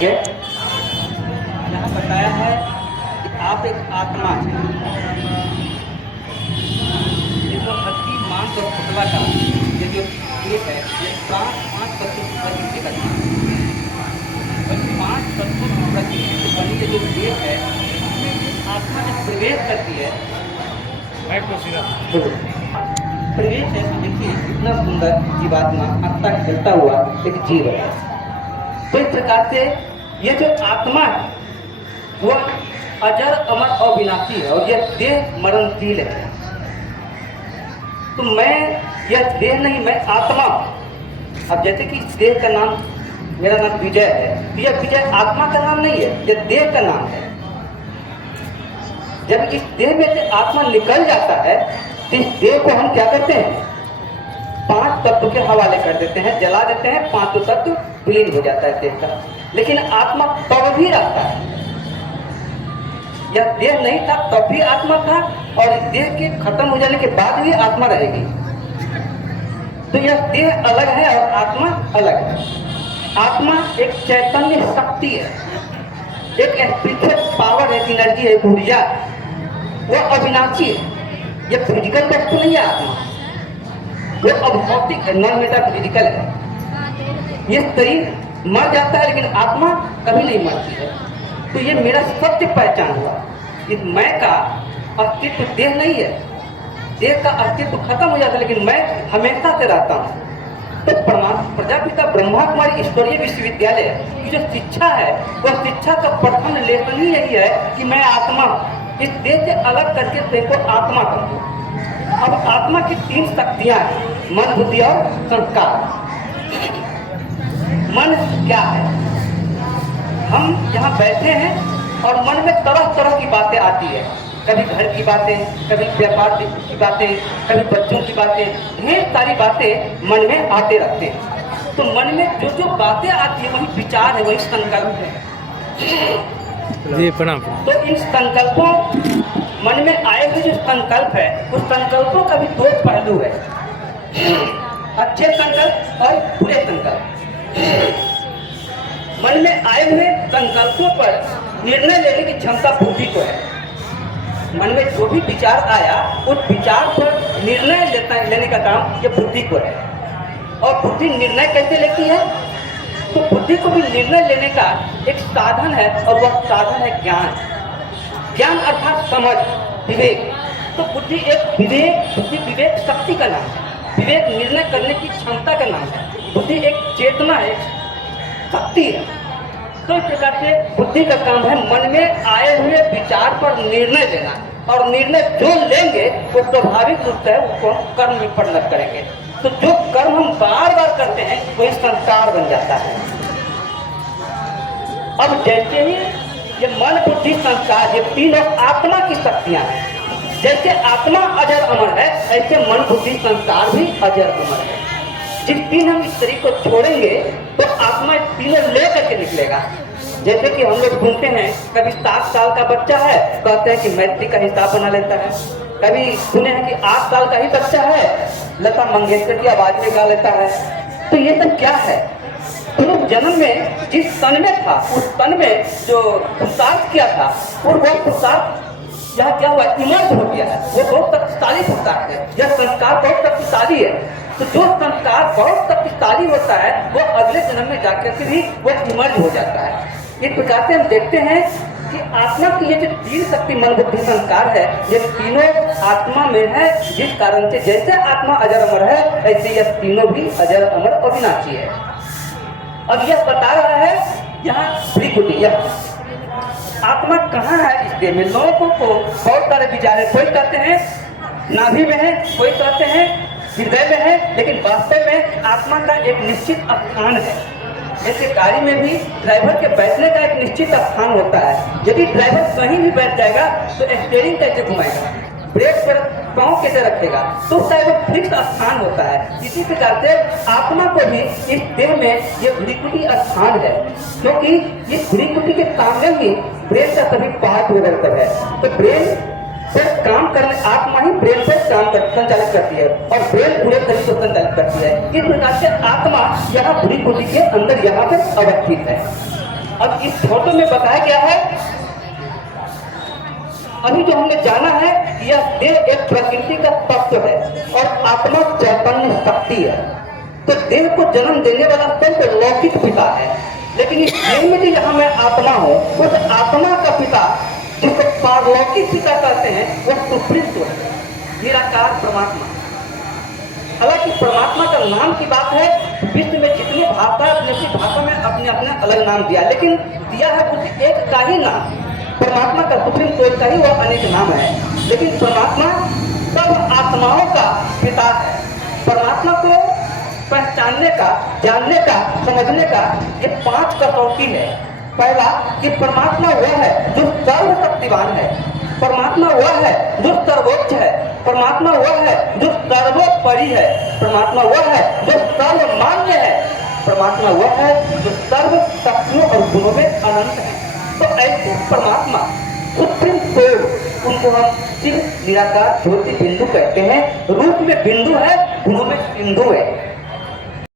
ये यहाँ बताया है कि आप एक आत्मा है। ये जो हड्डी मांस और पुतला का ये जो एक है, ये पांच तत्वों की प्रकृति का नाम है। और पांच तत्वों की प्रकृति से बनी ये जो एक है, इसमें आत्मा जब प्रवेश करती है, प्रवेश है तो देखिए इतना सुंदर जीवात्मा आत्मा खेलता हुआ एक जीव है। तो इस प्रकार से ये जो आत्मा है वह अजर अमर अविनाशी है और यह देह मरणशील है। तो मैं यह देह नहीं, मैं आत्मा हूं। अब जैसे कि इस देह का नाम, मेरा नाम विजय है, तो यह विजय आत्मा का नाम नहीं है, यह देह का नाम है। जब इस देह में से आत्मा निकल जाता है तो इस देह को हम क्या करते हैं, पांच तत्व के हवाले कर देते हैं, जला देते हैं, पांचों तत्व विलीन हो जाता है देह का। लेकिन आत्मा तब भी रहता है। यह देह नहीं था तब भी आत्मा था और इस देह के खत्म हो जाने के बाद भी आत्मा रहेगी। तो यह देह अलग है और आत्मा अलग है। आत्मा एक चैतन्य शक्ति है, एक स्पिरिचुअल पावर है, एनर्जी है, ऊर्जा, वह अविनाशी है। यह फिजिकल वस्तु नहीं है आत्मा, वो अभौतिक है, नॉन मेटाफिजिकल है। ये शरीर मर जाता है लेकिन आत्मा कभी नहीं मरती है। तो ये मेरा सत्य पहचान हुआ। इस मैं का अस्तित्व देह नहीं है, देह का अस्तित्व खत्म हो जाता है लेकिन मैं हमेशा से रहता हूँ। तो प्रजापिता ब्रह्मा कुमारी ईश्वरीय विश्वविद्यालय की जो शिक्षा है वह शिक्षा का प्रथम लेसन ही यही है कि मैं आत्मा हूँ। इस देह से अलग करके स्वयं को आत्मा कहूँ। अब आत्मा की तीन शक्तियां हैं, मन, बुद्धि और संस्कार। मन क्या है? हम यहाँ बैठे हैं और मन में तरह तरह की बातें आती है। कभी घर की बातें, कभी व्यापार की बातें, कभी बच्चों की बातें, ढेर सारी बातें मन में आते रहते हैं। तो मन में जो जो बातें आती है वही विचार है, वही संकल्प है। जी प्रणाम। तो इन संकल्पों, मन में आए हुए जो संकल्प है उस संकल्पों का भी दो पहलू है, अच्छे संकल्प और बुरे संकल्प। मन में आए हुए संकल्पों पर निर्णय लेने की क्षमता बुद्धि को है। मन में जो भी विचार आया उस विचार पर निर्णय लेने का काम ये बुद्धि को है। और बुद्धि निर्णय कैसे लेती है? तो बुद्धि को भी निर्णय लेने का एक साधन है और वह साधन है ज्ञान। ज्ञान अर्थात समझ, विवेक। तो बुद्धि एक विवेक शक्ति का नाम है, विवेक निर्णय करने की क्षमता का नाम है। बुद्धि एक चेतना है, शक्ति है। तो इस प्रकार से बुद्धि का काम है मन में आए हुए विचार पर निर्णय लेना, और निर्णय जो लेंगे वो स्वाभाविक रूप से उसको कर्म में परिणत करेंगे। तो जो कर्म हम बार बार करते हैं वही संस्कार बन जाता है। अब जैसे ही ये मन, बुद्धि, संस्कार, ये तीनों आत्मा की शक्तियां हैं। जैसे आत्मा अजर अमर है ऐसे मन, बुद्धि, संस्कार भी अजर अमर है। जिस दिन हम इस शरीर को छोड़ेंगे तो आत्मा तीनों ले करके निकलेगा। जैसे कि हम लोग सुनते हैं, कभी 7 साल का बच्चा है, कहते हैं कि मैट्रिक का हिसाब बना लेता है। कभी सुने हैं कि 8 साल का ही बच्चा है, लता मंगेशकर की आवाज में गा लेता है। तो ये सब क्या है? तो जन्म में जिस तन में था उस तन में जो पुरुषार्थ किया था और वह पुरुषार्थ यहाँ क्या हुआ, इमर्ज हो गया है। वो बहुत शक्तिशाली पुरुषार्थ है, यह संस्कार बहुत शक्तिशाली है। तो जो संस्कार बहुत शक्तिशाली होता है वो अगले जन्म में जाकर के भी वो इमर्ज हो जाता है। इस प्रकार से हम देखते हैं कि आत्मा की ये जो तीन शक्ति मन, बुद्धि, संस्कार है, ये तीनों आत्मा में है। जिस कारण से जैसे आत्मा अजर अमर है ऐसे यह तीनों भी अजर अमर अविनाशी है। अब यह बता रहा है यहाँ त्रिकुटी, आत्मा कहाँ है इस देह में। लोगों को बहुत सारे विचार है, कोई कहते हैं नाभि में है, कोई कहते हैं हृदय में है, लेकिन वास्तव में आत्मा का एक निश्चित स्थान है। जैसे गाड़ी में भी ड्राइवर के बैठने का एक निश्चित स्थान होता है। यदि ड्राइवर कहीं भी बैठ जाएगा तो स्टीयरिंग कैसे घुमाएगा, ब्रेक पर पाँव कैसे रखेगा, तो उसका एक फिक्स स्थान होता है। इसी प्रकार से आत्मा को भी इस देह में ये भ्रिकुटी स्थान है, क्योंकि इस भ्रिकुटी के सामने ही ब्रेन का सभी पार्ट वगैरह सब है। तो ब्रेन पर काम करने, आत्मा ही ब्रेन पर काम संचालित करती है और ब्रेन पूरे शरीर को संचालित करती है। इस प्रकार से आत्मा यहाँ भ्रिकुटी के अंदर यहाँ पर अवस्थित है। अब इस फोटो में बताया गया है, अभी जो हमने जाना है, यह देह एक प्रकृति का तत्व है और आत्मा चैतन्य शक्ति है। तो देह को जन्म देने वाला तंत्र लौकिक पिता है, लेकिन इस देह में जो यहाँ मैं आत्मा हूँ, उस आत्मा का पिता जिसको पारलौकिक पिता कहते हैं, वह सुप्रीम सोल है, निराकार परमात्मा। हालांकि परमात्मा का नाम की बात है, विश्व में जितनी भाषा है अपनी अपनी भाषा में अपने अपने अलग नाम दिया, लेकिन दिया है कुछ एक का ही नाम। परमात्मा का सुप्रीम सोल का ही वह अनेक नाम है, लेकिन परमात्मा सब आत्माओं का पिता है। परमात्मा को पहचानने का, जानने का, समझने का ये 5 कसौटी है। पहला कि परमात्मा वह है जो सर्वशक्तिवान है, परमात्मा वह है जो सर्वोच्च है, परमात्मा वह है जो सर्वोपरि है, परमात्मा वह है जो सर्वमान्य है, परमात्मा वह है जो सर्व शक्तियों और गुणों में अनंत है। तो ऐसे परमात्मा सुप्रीम सोल, उनको हम सिर्फ निराकार ज्योति बिंदु कहते हैं। रूप में बिंदु है, गुणों में सिंधु है।